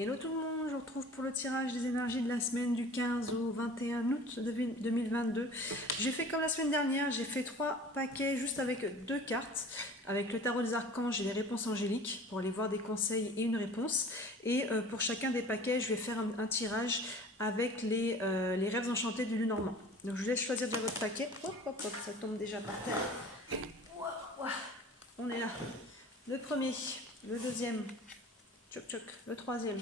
Hello tout le monde, je vous retrouve pour le tirage des énergies de la semaine du 15 au 21 août 2022. J'ai fait comme la semaine dernière, j'ai fait 3 paquets juste avec 2 cartes, avec le tarot des archanges et les réponses angéliques, pour aller voir des conseils et une réponse. Et pour chacun des paquets, je vais faire un tirage avec les rêves enchantés du Lenormand. Donc je vous laisse choisir déjà votre paquet. Hop, hop, hop, ça tombe déjà par terre. Ouah, ouah. On est là. Le premier, le deuxième, tchoc tchoc, le troisième.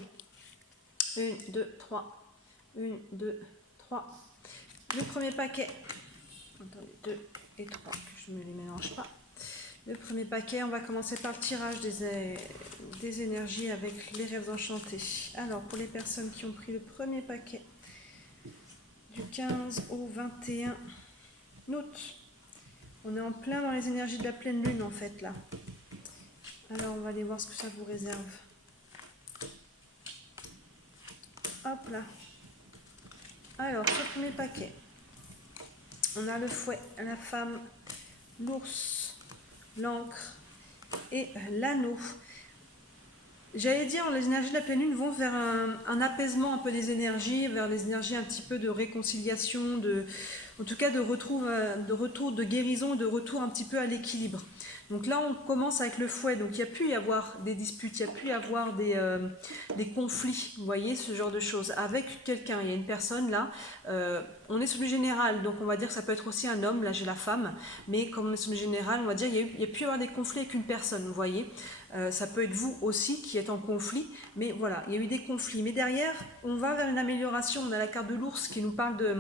1, 2, 3. 1, 2, 3. Le premier paquet. Attendez, 2 et 3, que je ne me les mélange pas. Le premier paquet, on va commencer par le tirage des énergies avec les rêves enchantés. Alors, pour les personnes qui ont pris le premier paquet, du 15 au 21 août, on est en plein dans les énergies de la pleine lune, en fait, là. Alors, on va aller voir ce que ça vous réserve. Hop là. Alors, ce premier paquet, on a le fouet, la femme, l'ours, l'encre et l'anneau. J'allais dire, les énergies de la pleine lune vont vers un apaisement un peu des énergies, vers les énergies un petit peu de réconciliation, en tout cas de retour de guérison, de retour un petit peu à l'équilibre. Donc là, on commence avec le fouet, donc il y a pu y avoir des disputes, il y a pu y avoir des conflits, vous voyez, ce genre de choses, avec quelqu'un. Il y a une personne là, on est sur le général, donc on va dire que ça peut être aussi un homme, là j'ai la femme, mais comme on est sur le général, on va dire qu'il y a pu y avoir des conflits avec une personne, vous voyez. Ça peut être vous aussi qui êtes en conflit, mais voilà, il y a eu des conflits. Mais derrière, on va vers une amélioration. On a la carte de l'ours qui nous parle de...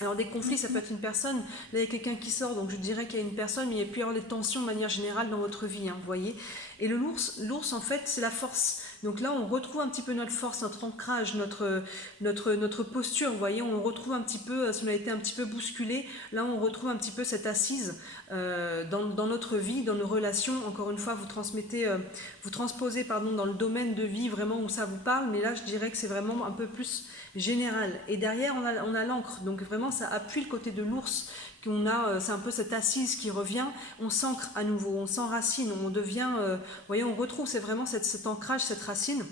Alors des conflits, ça peut être une personne, là il y a quelqu'un qui sort, donc je dirais qu'il y a une personne, mais il peut y avoir des tensions de manière générale dans votre vie, hein, vous voyez. Et l'ours en fait, c'est la force. Donc là, on retrouve un petit peu notre force, notre ancrage, notre posture, vous voyez, on retrouve un petit peu, si on a été un petit peu bousculé, là on retrouve un petit peu cette assise dans notre vie, dans nos relations. Encore une fois, vous transposez dans le domaine de vie vraiment où ça vous parle, mais là je dirais que c'est vraiment un peu plus général. Et derrière, on a l'encre, donc vraiment ça appuie le côté de l'ours. C'est un peu cette assise qui revient, on s'ancre à nouveau, on s'enracine, on devient, vous voyez, on retrouve, c'est vraiment cet ancrage, cette racine.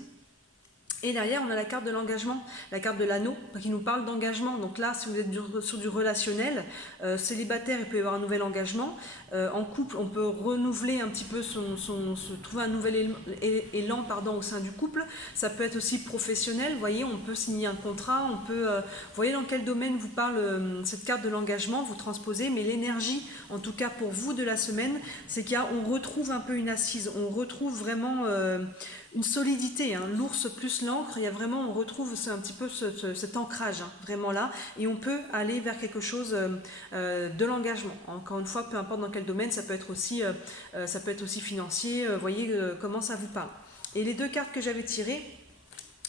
Et derrière, on a la carte de l'engagement, la carte de l'anneau, qui nous parle d'engagement. Donc là, si vous êtes sur du relationnel, célibataire, il peut y avoir un nouvel engagement. En couple, on peut renouveler un petit peu, trouver un nouvel élan au sein du couple. Ça peut être aussi professionnel, vous voyez, on peut signer un contrat, vous voyez dans quel domaine vous parle cette carte de l'engagement, vous transposez, mais l'énergie, en tout cas pour vous de la semaine, c'est qu'on retrouve un peu une assise, on retrouve vraiment... une solidité, hein. L'ours plus l'encre, il y a vraiment, on retrouve un petit peu cet ancrage, hein, vraiment là, et on peut aller vers quelque chose de l'engagement. Encore une fois, peu importe dans quel domaine, ça peut être aussi financier, voyez comment ça vous parle. Et les deux cartes que j'avais tirées,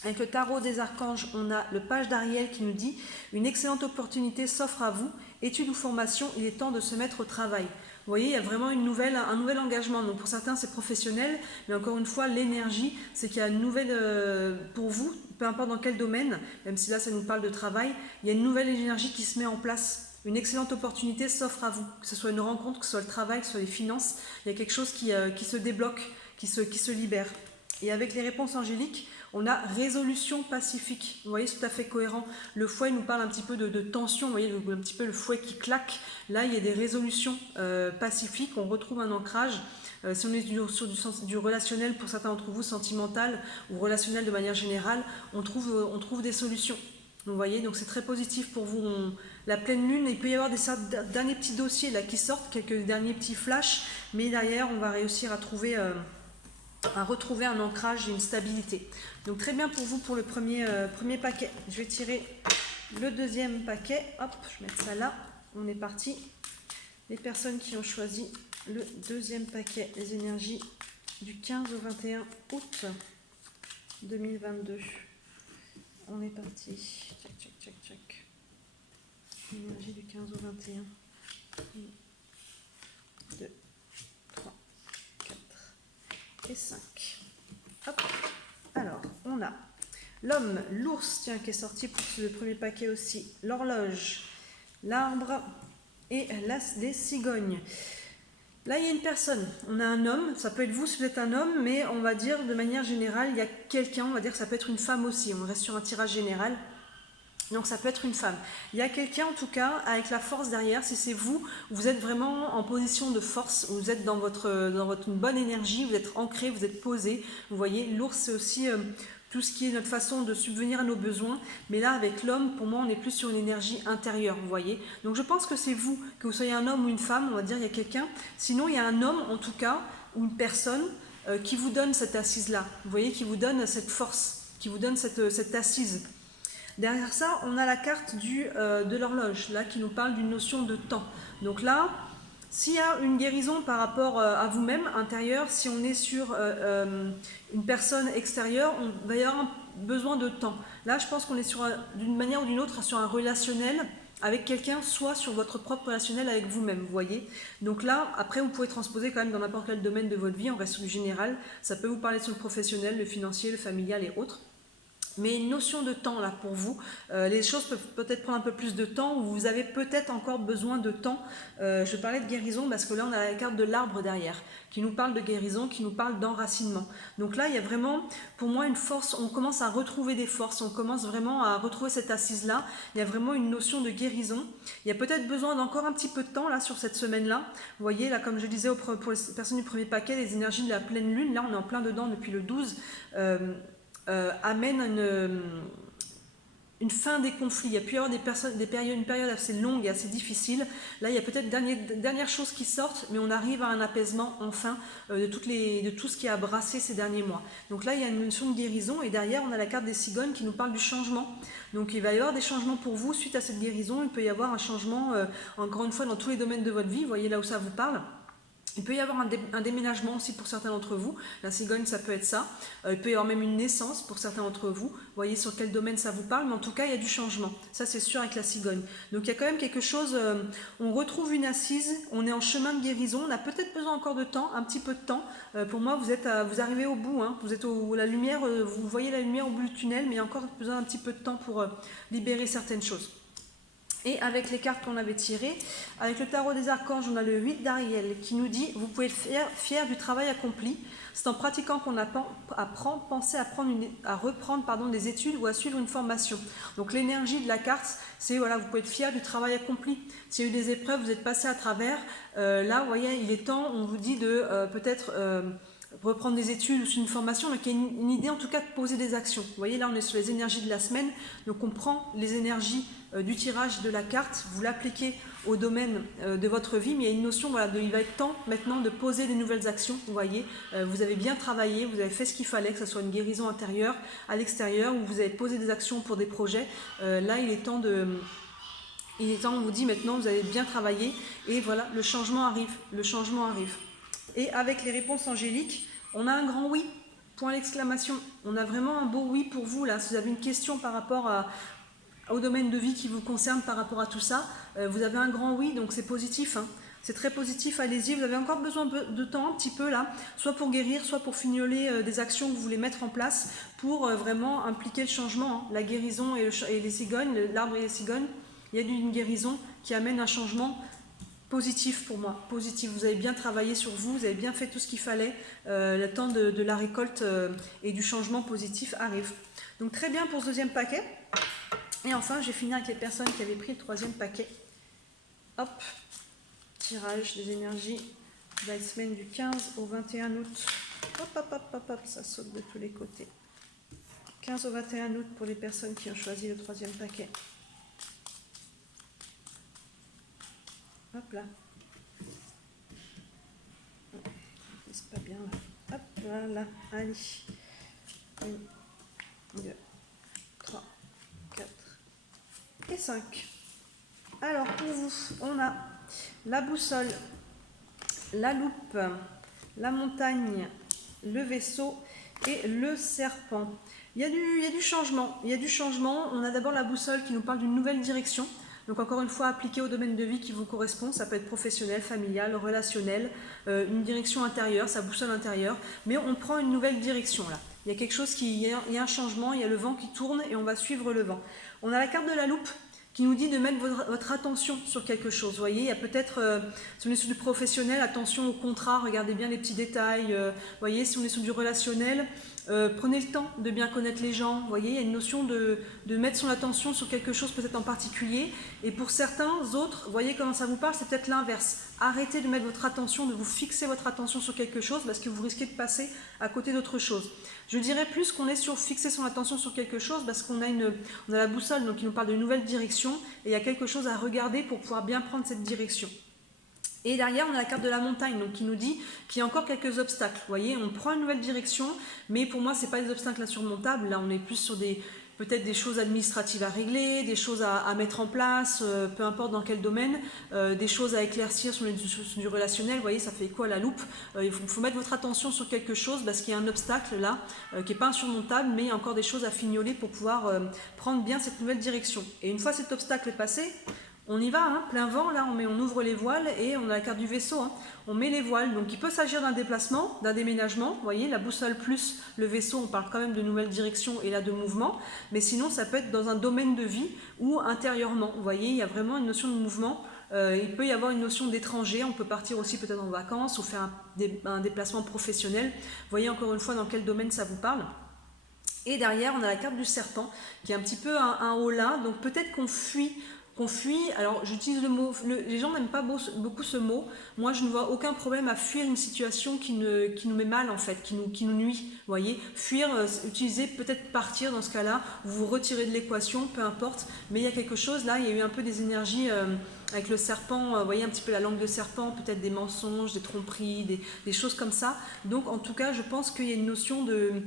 avec le tarot des archanges, on a le page d'Ariel qui nous dit « Une excellente opportunité s'offre à vous, études ou formation, il est temps de se mettre au travail ». Vous voyez, il y a vraiment un nouvel engagement. Donc pour certains, c'est professionnel, mais encore une fois, l'énergie, c'est qu'il y a une nouvelle, pour vous, peu importe dans quel domaine, même si là, ça nous parle de travail, il y a une nouvelle énergie qui se met en place. Une excellente opportunité s'offre à vous, que ce soit une rencontre, que ce soit le travail, que ce soit les finances. Il y a quelque chose qui se débloque, qui se libère. Et avec les réponses angéliques, on a résolution pacifique. Vous voyez, c'est tout à fait cohérent. Le fouet nous parle un petit peu de tension. Vous voyez, un petit peu le fouet qui claque. Là, il y a des résolutions pacifiques. On retrouve un ancrage. Si on est sur du relationnel, pour certains d'entre vous, sentimental ou relationnel de manière générale, on trouve des solutions. Vous voyez, donc c'est très positif pour vous. La pleine lune, il peut y avoir des derniers petits dossiers là, qui sortent, quelques derniers petits flashs, mais derrière, on va réussir à retrouver un ancrage et une stabilité. Donc très bien pour vous pour le premier paquet. Je vais tirer le deuxième paquet. Hop, je vais mettre ça là. On est parti. Les personnes qui ont choisi le deuxième paquet, les énergies du 15 au 21 août 2022. On est parti. Tchac, tchac, tchac, tchac. Énergie du 15 au 21. 1, 2, 3, 4 et 5. Hop. Alors, on a l'homme, l'ours, tiens, qui est sorti pour le premier paquet aussi, l'horloge, l'arbre et l'as des cigognes. Là, il y a une personne, on a un homme, ça peut être vous si vous êtes un homme, mais on va dire de manière générale, il y a quelqu'un, on va dire que ça peut être une femme aussi, on reste sur un tirage général. Donc ça peut être une femme. Il y a quelqu'un en tout cas avec la force derrière. Si c'est vous, vous êtes vraiment en position de force. Vous êtes dans votre une bonne énergie. Vous êtes ancré, vous êtes posé. Vous voyez, l'ours c'est aussi tout ce qui est notre façon de subvenir à nos besoins. Mais là avec l'homme, pour moi on est plus sur une énergie intérieure. Vous voyez. Donc je pense que c'est vous, que vous soyez un homme ou une femme. On va dire il y a quelqu'un. Sinon il y a un homme en tout cas ou une personne qui vous donne cette assise là. Vous voyez, qui vous donne cette force, qui vous donne cette assise. Derrière ça, on a la carte de l'horloge, là, qui nous parle d'une notion de temps. Donc là, s'il y a une guérison par rapport à vous-même, intérieure, si on est sur une personne extérieure, on va y avoir un besoin de temps. Là, je pense qu'on est d'une manière ou d'une autre sur un relationnel avec quelqu'un, soit sur votre propre relationnel avec vous-même, vous voyez. Donc là, après, vous pouvez transposer quand même dans n'importe quel domaine de votre vie, on reste sur du général. Ça peut vous parler sur le professionnel, le financier, le familial et autres. Mais une notion de temps là pour vous, les choses peuvent peut-être prendre un peu plus de temps ou vous avez peut-être encore besoin de temps. Je parlais de guérison parce que là on a la carte de l'arbre derrière qui nous parle de guérison, qui nous parle d'enracinement. Donc là il y a vraiment pour moi une force, on commence à retrouver des forces, on commence vraiment à retrouver cette assise là. Il y a vraiment une notion de guérison. Il y a peut-être besoin d'encore un petit peu de temps là sur cette semaine là. Vous voyez là comme je disais pour les personnes du premier paquet, les énergies de la pleine lune, là on est en plein dedans depuis le 12. Amène une fin des conflits. Il y a pu y avoir une période assez longue et assez difficile. Là, il y a peut-être dernières choses qui sortent, mais on arrive à un apaisement enfin de tout ce qui a brassé ces derniers mois. Donc là, il y a une notion de guérison et derrière, on a la carte des cigognes qui nous parle du changement. Donc il va y avoir des changements pour vous suite à cette guérison. Il peut y avoir un changement, encore une fois, dans tous les domaines de votre vie. Vous voyez là où ça vous parle. Il peut y avoir un déménagement aussi pour certains d'entre vous. La cigogne, ça peut être ça. Il peut y avoir même une naissance pour certains d'entre vous. Vous voyez sur quel domaine ça vous parle, mais en tout cas, il y a du changement. Ça, c'est sûr avec la cigogne. Donc, il y a quand même quelque chose. On retrouve une assise. On est en chemin de guérison. On a peut-être besoin encore de temps, un petit peu de temps. Pour moi, vous arrivez au bout. Hein. Vous êtes la lumière. Vous voyez la lumière au bout du tunnel, mais il y a encore besoin d'un petit peu de temps pour libérer certaines choses. Et avec les cartes qu'on avait tirées, avec le tarot des archanges, on a le 8 d'Ariel qui nous dit « Vous pouvez être fier du travail accompli. C'est en pratiquant qu'on apprend, pensez à reprendre des études ou à suivre une formation. » Donc l'énergie de la carte, c'est voilà, vous pouvez être fier du travail accompli. S'il y a eu des épreuves, vous êtes passé à travers. Là, vous voyez, il est temps, on vous dit de peut-être... reprendre des études ou sur une formation, donc il y a une idée en tout cas de poser des actions. Vous voyez là on est sur les énergies de la semaine, donc on prend les énergies du tirage de la carte, vous l'appliquez au domaine de votre vie, mais il y a une notion, voilà, il va être temps maintenant de poser des nouvelles actions. Vous voyez, vous avez bien travaillé, vous avez fait ce qu'il fallait, que ce soit une guérison intérieure, à l'extérieur, ou vous avez posé des actions pour des projets. Là il est temps, on vous dit maintenant, vous avez bien travaillé, et voilà, le changement arrive, Et avec les réponses angéliques, on a un grand oui, point d'exclamation. On a vraiment un beau oui pour vous là. Si vous avez une question par rapport au domaine de vie qui vous concerne par rapport à tout ça, vous avez un grand oui, donc c'est positif. Hein. C'est très positif, allez-y. Vous avez encore besoin de temps un petit peu là, soit pour guérir, soit pour fignoler des actions que vous voulez mettre en place pour vraiment impliquer le changement. Hein. La guérison et les cigognes, l'arbre et les cigognes, il y a une guérison qui amène un changement positif pour moi, positif. Vous avez bien travaillé sur vous, vous avez bien fait tout ce qu'il fallait. Le temps de la récolte et du changement positif arrive. Donc très bien pour ce deuxième paquet. Et enfin, j'ai fini avec les personnes qui avaient pris le troisième paquet. Hop, tirage des énergies de la semaine du 15 au 21 août. Hop, ça saute de tous les côtés. 15 au 21 août pour les personnes qui ont choisi le troisième paquet. Hop là. C'est pas bien là. Hop là. Allez. 1, 2, 3, 4 et 5. Alors pour vous, on a la boussole, la loupe, la montagne, le vaisseau et le serpent. Il y a du changement. On a d'abord la boussole qui nous parle d'une nouvelle direction. Donc encore une fois, appliqué au domaine de vie qui vous correspond, ça peut être professionnel, familial, relationnel, une direction intérieure, sa boussole intérieure, mais on prend une nouvelle direction là. Il y a quelque chose il y a un changement, il y a le vent qui tourne et on va suivre le vent. On a la carte de la loupe qui nous dit de mettre votre attention sur quelque chose. Vous voyez, il y a peut-être, si on est sur du professionnel, attention au contrat, regardez bien les petits détails. Vous voyez, si on est sur du relationnel, prenez le temps de bien connaître les gens. Vous voyez, il y a une notion de mettre son attention sur quelque chose peut-être en particulier. Et pour certains autres, vous voyez comment ça vous parle, c'est peut-être l'inverse. Arrêtez de mettre votre attention, de vous fixer votre attention sur quelque chose parce que vous risquez de passer à côté d'autre chose. Je dirais plus qu'on est sur fixer son attention sur quelque chose parce qu'on a la boussole donc qui nous parle de nouvelle direction et il y a quelque chose à regarder pour pouvoir bien prendre cette direction. Et derrière, on a la carte de la montagne donc qui nous dit qu'il y a encore quelques obstacles. Vous voyez, on prend une nouvelle direction, mais pour moi, ce n'est pas des obstacles insurmontables. Là, on est plus sur peut-être des choses administratives à régler, des choses à mettre en place, peu importe dans quel domaine, des choses à éclaircir sur du relationnel. Vous voyez, ça fait quoi la loupe? Il faut mettre votre attention sur quelque chose parce qu'il y a un obstacle là qui n'est pas insurmontable, mais il y a encore des choses à fignoler pour pouvoir prendre bien cette nouvelle direction. Et une fois cet obstacle est passé, on y va, hein, plein vent, là on ouvre les voiles et on a la carte du vaisseau, hein, on met les voiles. Donc il peut s'agir d'un déplacement, d'un déménagement, vous voyez, la boussole plus le vaisseau, on parle quand même de nouvelles directions et là de mouvement, mais sinon ça peut être dans un domaine de vie ou intérieurement, vous voyez, il y a vraiment une notion de mouvement. Il peut y avoir une notion d'étranger, on peut partir aussi peut-être en vacances ou faire un déplacement professionnel. Vous voyez encore une fois dans quel domaine ça vous parle. Et derrière on a la carte du serpent qui est un petit peu un holà, donc peut-être qu'on fuit. Alors j'utilise le mot, les gens n'aiment pas beaucoup ce mot, moi je ne vois aucun problème à fuir une situation qui nous met mal en fait, qui nous nuit, vous voyez, fuir, utiliser peut-être partir dans ce cas-là, vous vous retirez de l'équation, peu importe, mais il y a quelque chose là, il y a eu un peu des énergies avec le serpent, vous voyez un petit peu la langue de serpent, peut-être des mensonges, des tromperies, des choses comme ça, donc en tout cas je pense qu'il y a une notion de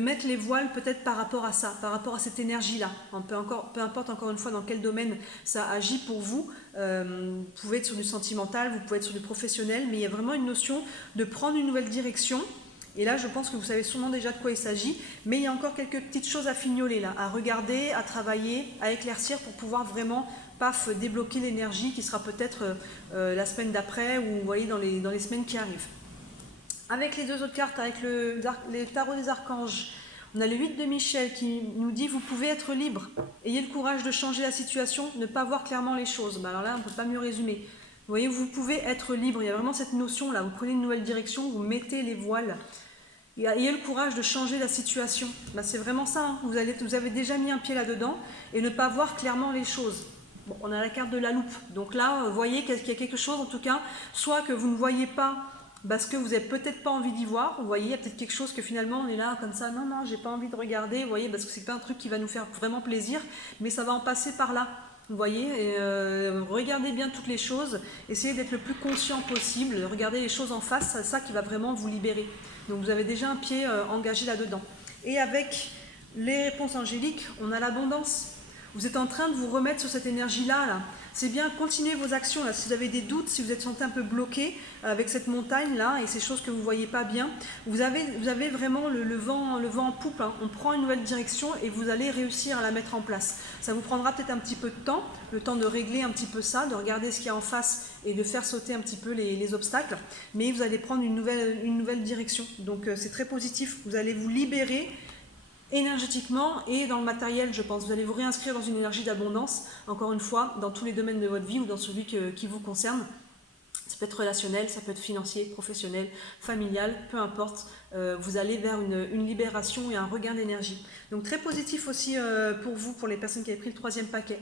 mettre les voiles peut-être par rapport à ça, par rapport à cette énergie-là. Peu importe encore une fois dans quel domaine ça agit pour vous. Vous pouvez être sur du sentimental, vous pouvez être sur du professionnel, mais il y a vraiment une notion de prendre une nouvelle direction. Et là, je pense que vous savez sûrement déjà de quoi il s'agit, mais il y a encore quelques petites choses à fignoler là, à regarder, à travailler, à éclaircir pour pouvoir vraiment, paf, débloquer l'énergie qui sera peut-être la semaine d'après ou vous voyez dans les semaines qui arrivent. Avec les deux autres cartes, avec les tarots des archanges, on a le 8 de Michel qui nous dit « Vous pouvez être libre, ayez le courage de changer la situation, ne pas voir clairement les choses. » Alors là, on ne peut pas mieux résumer. Vous voyez, vous pouvez être libre, il y a vraiment cette notion-là. Vous prenez une nouvelle direction, vous mettez les voiles. Ayez le courage de changer la situation. C'est vraiment ça, hein. Vous avez déjà mis un pied là-dedans et ne pas voir clairement les choses. Bon, on a la carte de la loupe. Donc là, vous voyez qu'il y a quelque chose, en tout cas, soit que vous ne voyez pas parce que vous n'avez peut-être pas envie d'y voir, vous voyez, il y a peut-être quelque chose que finalement on est là comme ça, non, j'ai pas envie de regarder, vous voyez, parce que c'est pas un truc qui va nous faire vraiment plaisir, mais ça va en passer par là, vous voyez, et regardez bien toutes les choses, essayez d'être le plus conscient possible, regardez les choses en face, c'est ça qui va vraiment vous libérer. Donc vous avez déjà un pied engagé là-dedans. Et avec les réponses angéliques, on a l'abondance. Vous êtes en train de vous remettre sur cette énergie-là, là. C'est bien, continuez vos actions, là. Si vous avez des doutes, si vous êtes senti un peu bloqué avec cette montagne-là et ces choses que vous ne voyez pas bien, vous avez vraiment le vent en poupe, hein. On prend une nouvelle direction et vous allez réussir à la mettre en place. Ça vous prendra peut-être un petit peu de temps, le temps de régler un petit peu ça, de regarder ce qu'il y a en face et de faire sauter un petit peu les obstacles, mais vous allez prendre une nouvelle direction. Donc c'est très positif, vous allez vous libérer énergétiquement et dans le matériel, je pense. Vous allez vous réinscrire dans une énergie d'abondance, encore une fois, dans tous les domaines de votre vie ou dans celui qui vous concerne. Ça peut être relationnel, ça peut être financier, professionnel, familial, peu importe. Vous allez vers une libération et un regain d'énergie. Donc très positif aussi pour vous, pour les personnes qui avaient pris le 3e paquet.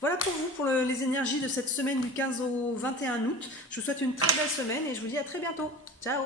Voilà pour vous, pour les énergies de cette semaine du 15 au 21 août. Je vous souhaite une très belle semaine et je vous dis à très bientôt. Ciao!